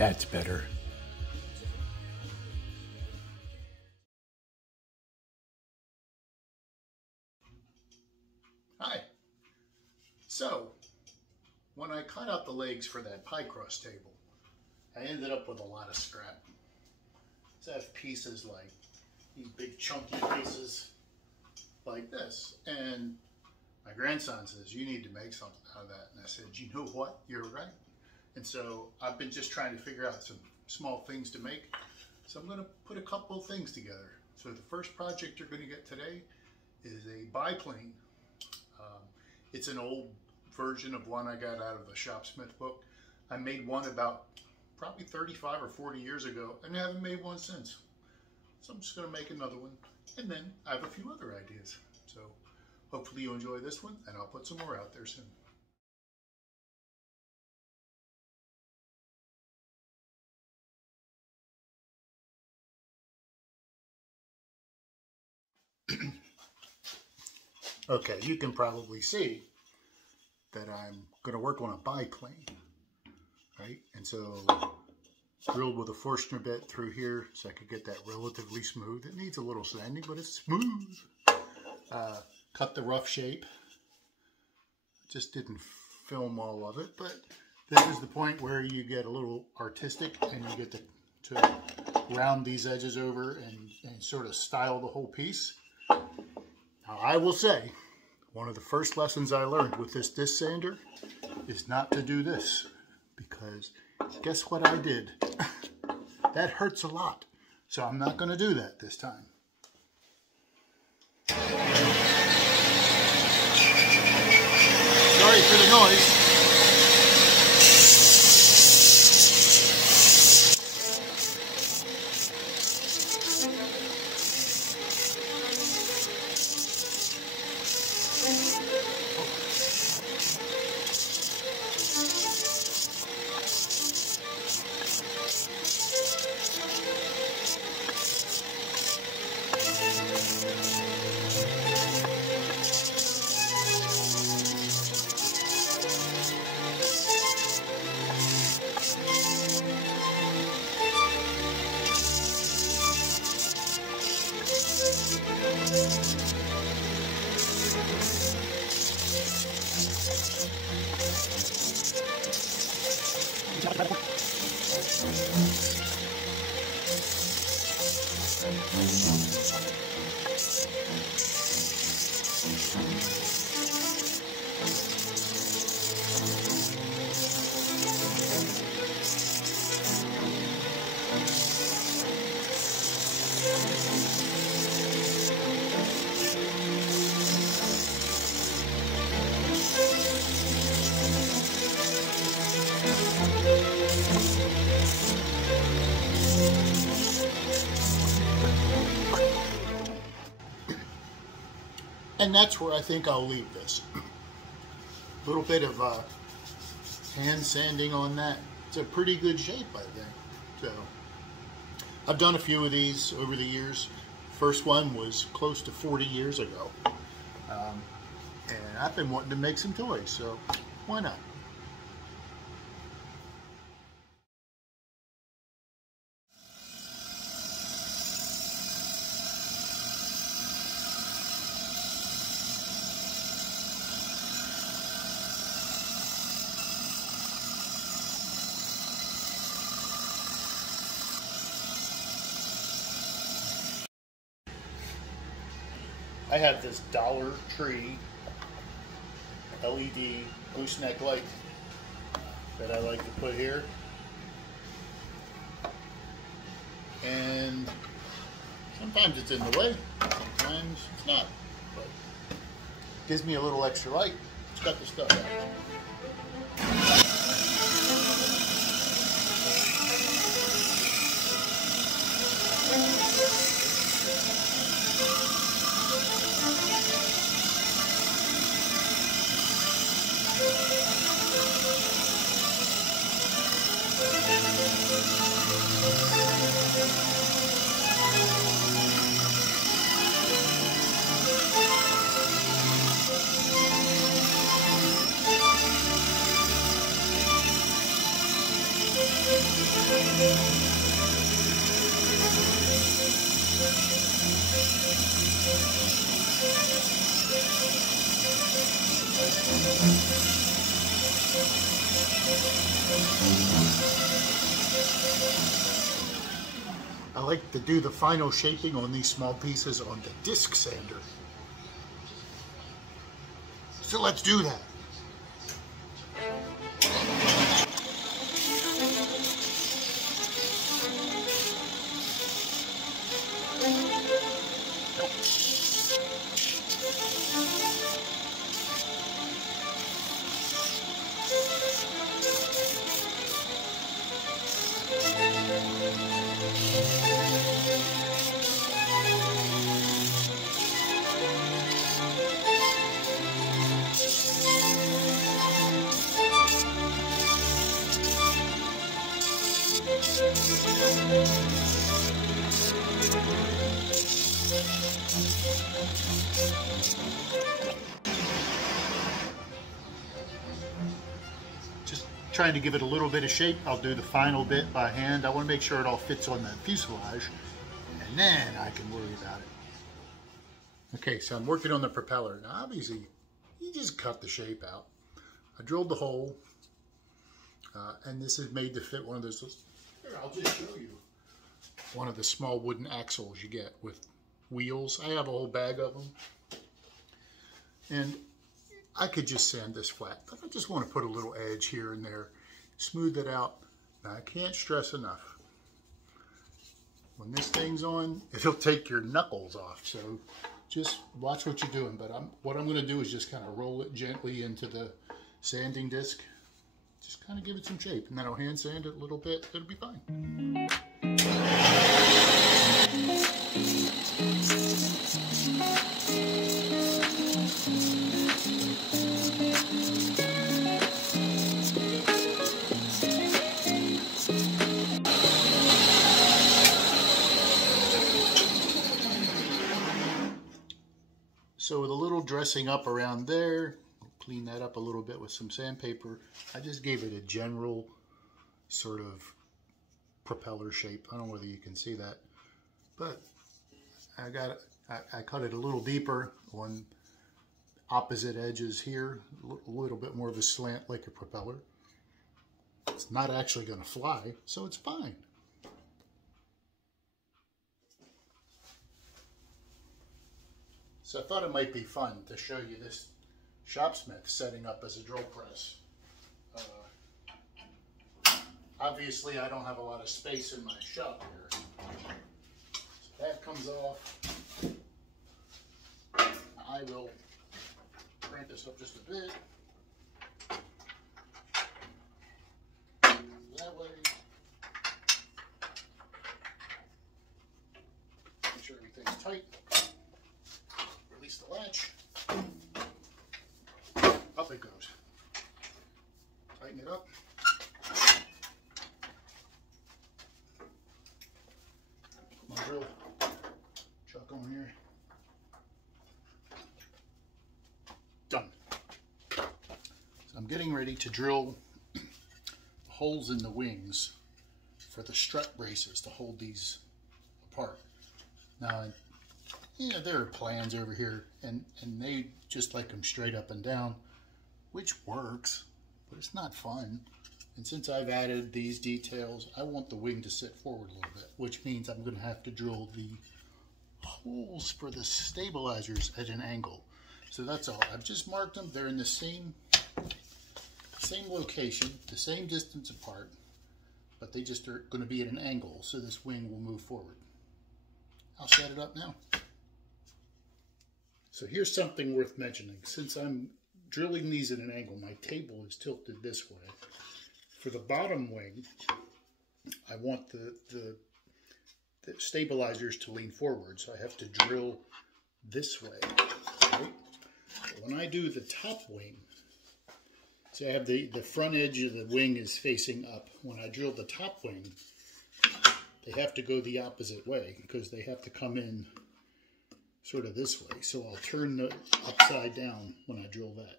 That's better. Hi. So, when I cut out the legs for that pie-crust table, I ended up with a lot of scrap. So I have pieces like these big chunky pieces like this. And my grandson says, you need to make something out of that. And I said, you know what? You're right. And so I've been just trying to figure out some small things to make. So I'm going to put a couple of things together. So the first project you're going to get today is a biplane. It's an old version of one I got out of the Shopsmith book. I made one about probably 35 or 40 years ago and I haven't made one since. So I'm just going to make another one, and then I have a few other ideas. So hopefully you enjoy this one, and I'll put some more out there soon. Okay, you can probably see that I'm going to work on a biplane, right? And so drilled with a Forstner bit through here so I could get that relatively smooth. It needs a little sanding, but it's smooth. Cut the rough shape. Just didn't film all of it, but this is the point where you get a little artistic and you get to round these edges over and sort of style the whole piece. Now, I will say, one of the first lessons I learned with this disc sander is not to do this, because guess what I did? That hurts a lot. So I'm not going to do that this time. Sorry for the noise. And that's where I think I'll leave this. A little bit of hand sanding on that. It's a pretty good shape, I think. So I've done a few of these over the years. First one was close to 40 years ago. And I've been wanting to make some toys, so why not? I have this Dollar Tree LED gooseneck light that I like to put here, and sometimes it's in the way, sometimes it's not, but it gives me a little extra light. It's got the stuff out. I like to do the final shaping on these small pieces on the disc sander. So let's do that. Just trying to give it a little bit of shape. I'll do the final bit by hand. I want to make sure it all fits on the fuselage, and then I can worry about it. Okay, so I'm working on the propeller. Now obviously, you just cut the shape out. I drilled the hole, and this is made to fit one of those. Here, I'll just show you. One of the small wooden axles you get with wheels. I have a whole bag of them. And I could just sand this flat, but I just want to put a little edge here and there, smooth it out. Now, I can't stress enough. When this thing's on, it'll take your knuckles off. So just watch what you're doing. But what I'm going to do is just kind of roll it gently into the sanding disc. Just kind of give it some shape, and then I'll hand sand it a little bit. It'll be fine. So with a little dressing up around there, clean that up a little bit with some sandpaper. I just gave it a general sort of propeller shape. I don't know whether you can see that, but I cut it a little deeper on opposite edges here, a little bit more of a slant like a propeller. It's not actually going to fly, so it's fine. So I thought it might be fun to show you this Shopsmith setting up as a drill press. Obviously, I don't have a lot of space in my shop here. So that comes off. I will crank this up just a bit. That way. Make sure everything's tight. Release the latch. Up it goes. Tighten it up. My drill chuck on here. Done. So I'm getting ready to drill the holes in the wings for the strut braces to hold these apart. Now, yeah, there are plans over here, and they just like them straight up and down, which works, but it's not fun. And since I've added these details, I want the wing to sit forward a little bit, which means I'm going to have to drill the holes for the stabilizers at an angle. So that's all. I've just marked them. They're in the same location, the same distance apart, but they just are going to be at an angle, so this wing will move forward. I'll set it up now. So here's something worth mentioning. Since I'm drilling these at an angle, my table is tilted this way. For the bottom wing, I want the stabilizers to lean forward, so I have to drill this way. Right? When I do the top wing, so I have the front edge of the wing is facing up. When I drill the top wing, they have to go the opposite way because they have to come in sort of this way. So I'll turn the upside down when I drill that,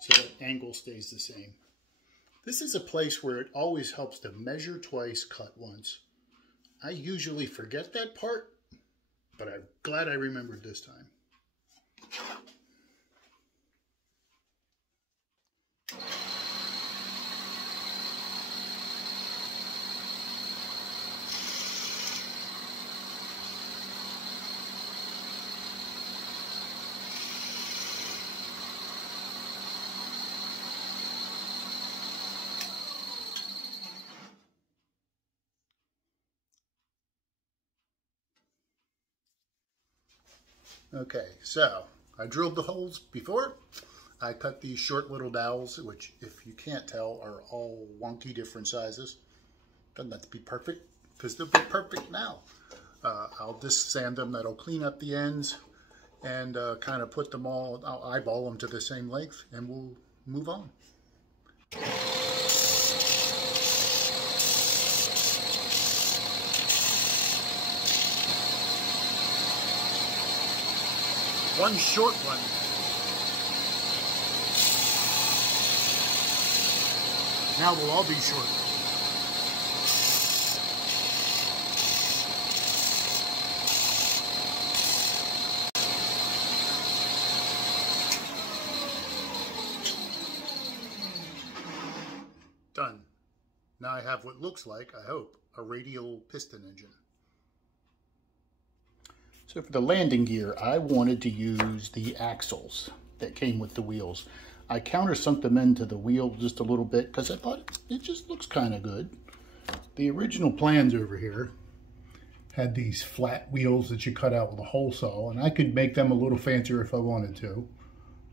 so that angle stays the same. This is a place where it always helps to measure twice, cut once. I usually forget that part, but I'm glad I remembered this time. Okay, so I drilled the holes before. I cut these short little dowels, which, if you can't tell, are all wonky different sizes. Doesn't have to be perfect, because they'll be perfect now. I'll just sand them. That'll clean up the ends and kind of put them all, I'll eyeball them to the same length, and we'll move on. One short one. Now they'll all be short. Done. Now I have what looks like, I hope, a radial piston engine. So for the landing gear, I wanted to use the axles that came with the wheels. I countersunk them into the wheel just a little bit because I thought it just looks kind of good. The original plans over here had these flat wheels that you cut out with a hole saw, and I could make them a little fancier if I wanted to,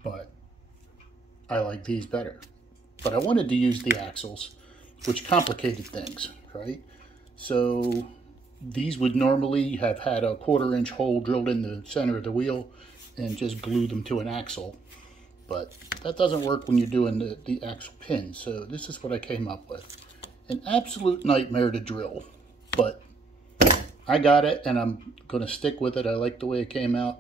but I like these better. But I wanted to use the axles, which complicated things, right? So these would normally have had a 1/4-inch hole drilled in the center of the wheel and just glue them to an axle. But that doesn't work when you're doing the axle pin. So this is what I came up with. An absolute nightmare to drill, but I got it and I'm going to stick with it. I like the way it came out.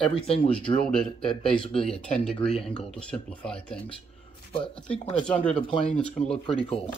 Everything was drilled at basically a 10-degree angle to simplify things. But I think when it's under the plane, it's going to look pretty cool.